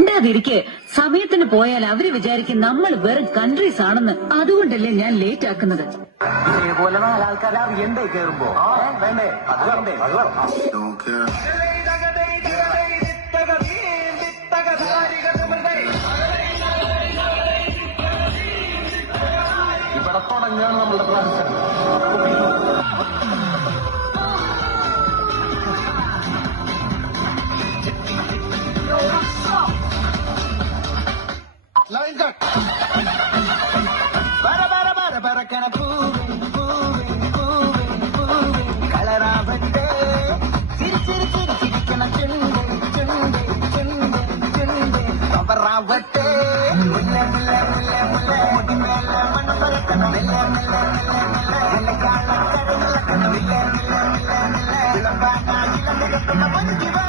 ഉണ്ടാതിരിക്കെ സമയത്തിന് പോയാൽ അവര് വിചാരിക്കും നമ്മൾ വെറും കൺട്രീസ് ആണെന്ന്. അതുകൊണ്ടല്ലേ ഞാൻ ലേറ്റ് ആക്കുന്നത്. ഇതേപോലെ നാലാൾക്കാരെ അറിയണ്ടേ കേറുമ്പോ? വേണ്ടേ? അത് വേണ്ടേ? ഇവിടെ തുടങ്ങുകയാണ് നമ്മളുടെ പ്രാവശ്യം. Line cut. Bara കളറാവട്ടെ ചിരിച്ചിരിച്ചിരിച്ചിരിക്കണ കവറാവട്ടെ മുല്ല മുല്ല മുല്ല മുല്ല മുടിമേല മണ്ണ് പറക്കണം മെല്ലെ മെല്ലെ മെല്ലെ മെല്ലെ കാണണം മില്ല മില്ല മില്ല മില്ല ഇളമ്പാകാകിലം പഞ്ചിവാ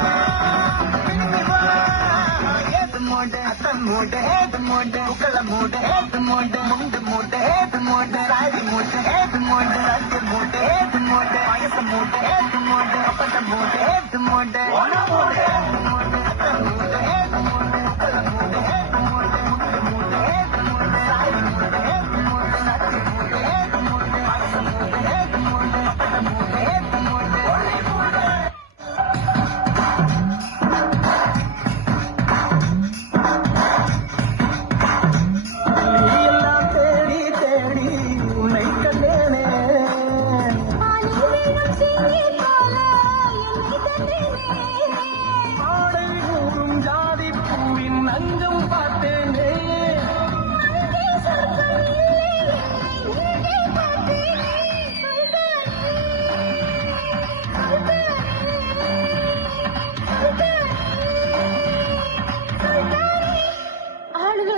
മൂട് അത്തം മൂട് ഏത് മൂട് മുക്കള മൂട് ഏത് മൂട് മുണ്ട് മൂട് ഏത് മൂട് സാരി മൂട് ഏത് മൂട് സദ്യ മൂട് ഏത് മൂട് പായസ മൂട് ഏത് മൂട് അപ്പട്ട മൂട് ഏത് മൂട് ഓണ മൂട് ഏത് മൂട് അത്തം മൂട് ഏത് മൂട് മുക്കള മൂട് ഏത് മൂട് മുണ്ട് മൂട് ഏത് മൂട് സാരി മൂട് ഏത് മൂട് സദ്യ മൂട് ഏത് മൂട് പായസ മൂട് ഏത് മൂട് അപ്പട്ട മൂട് ഏത് മൂട് ഓണ മൂട്.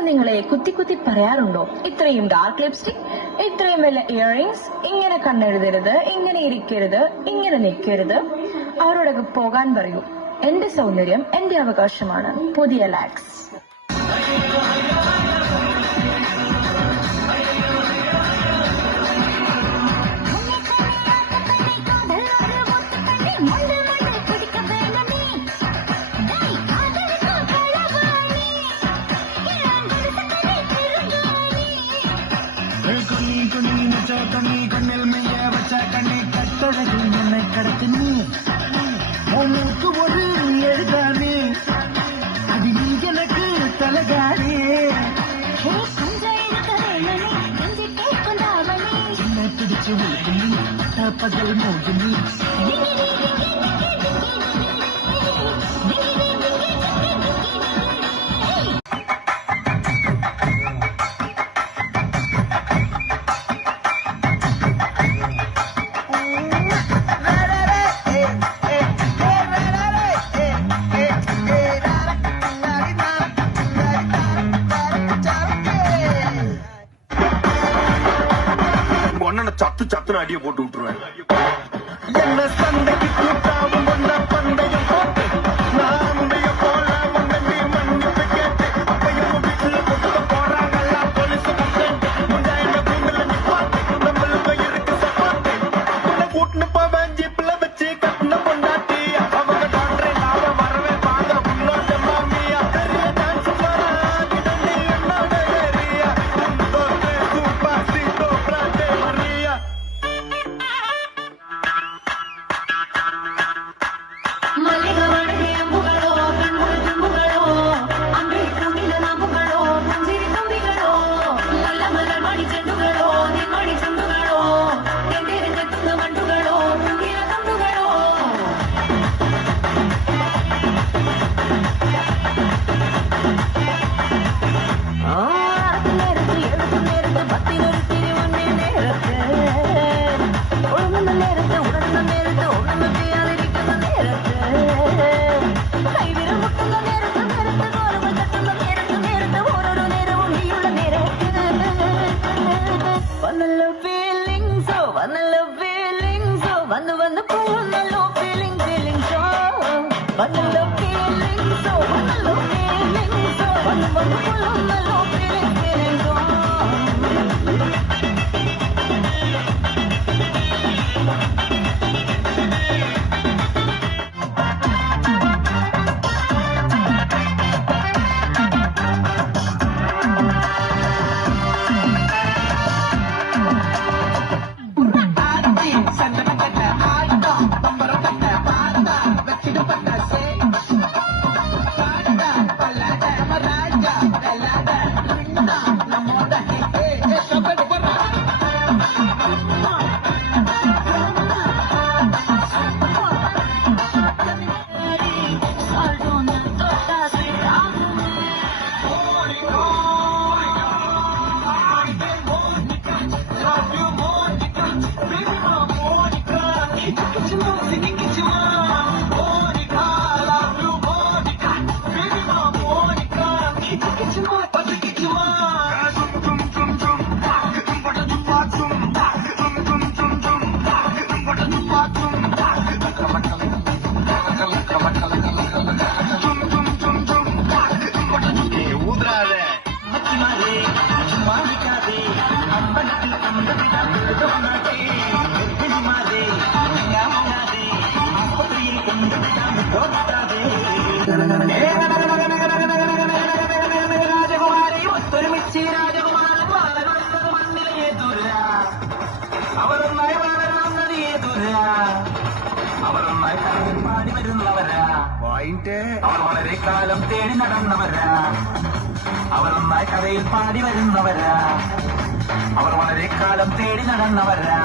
നിങ്ങളെ കുത്തി കുത്തി പറയാറുണ്ടോ? ഇത്രയും ഡാർക്ക് ലിപ്സ്റ്റിക്, ഇത്രയും വലിയ ഇയറിംഗ്സ്, ഇങ്ങനെ കണ്ണെഴുതരുത്, ഇങ്ങനെ ഇരിക്കരുത്, ഇങ്ങനെ നിൽക്കരുത്. അവരോടൊക്കെ പോകാൻ പറയൂ. എന്റെ സൗന്ദര്യം എന്റെ അവകാശമാണ്. പുതിയ ലാക്സ്. கண்ணில் மைய வச்ச கண்ணை கட்டழகு என்னை கடத்து நீ உனக்கு ஒரு எழுதானே அது நீ எனக்கு தலகானே என்னை பிடிச்சு ஊதுனி பகல் மோகினி சத்து சத்துன்னு அடியை போட்டு விட்டுருவேன். என்ன சந்தைக்கு கூட்டாவும் ஒன்ன பந்தயம் போட்டு நான் உடைய போல முன்னே மன்னிப்பு கேட்டு அப்பையும் வீட்டுல கொடுக்க போறாங்கல்ல போலீஸ் கம்ப்ளைண்ட் முன்னாடி பூமியில நிப்பாட்டு நம்மளுக்கு இருக்கு சப்பாட்டு உன்னை கூட்டுன்னு போவேன் ஜீப்ல வச்சு கட்டின பொண்டாட்டி அவங்க டாக்டரை நாம வரவே வாங்க உன்னோட மாமியா பெரிய டான்ஸ் கிடந்து என்னோட ஏரியா சூப்பா சீட்டோ பிராண்டே மரியா ഒന്നായി കഥയിൽ പാടി വരുന്നവരാ. അവർ വളരെ കാലം തേടി നടന്നവരാ. അവർ ഒന്നായി കഥയിൽ പാടി വരുന്നവരാ. അവർ വളരെ കാലം തേടി നടന്നവരാ.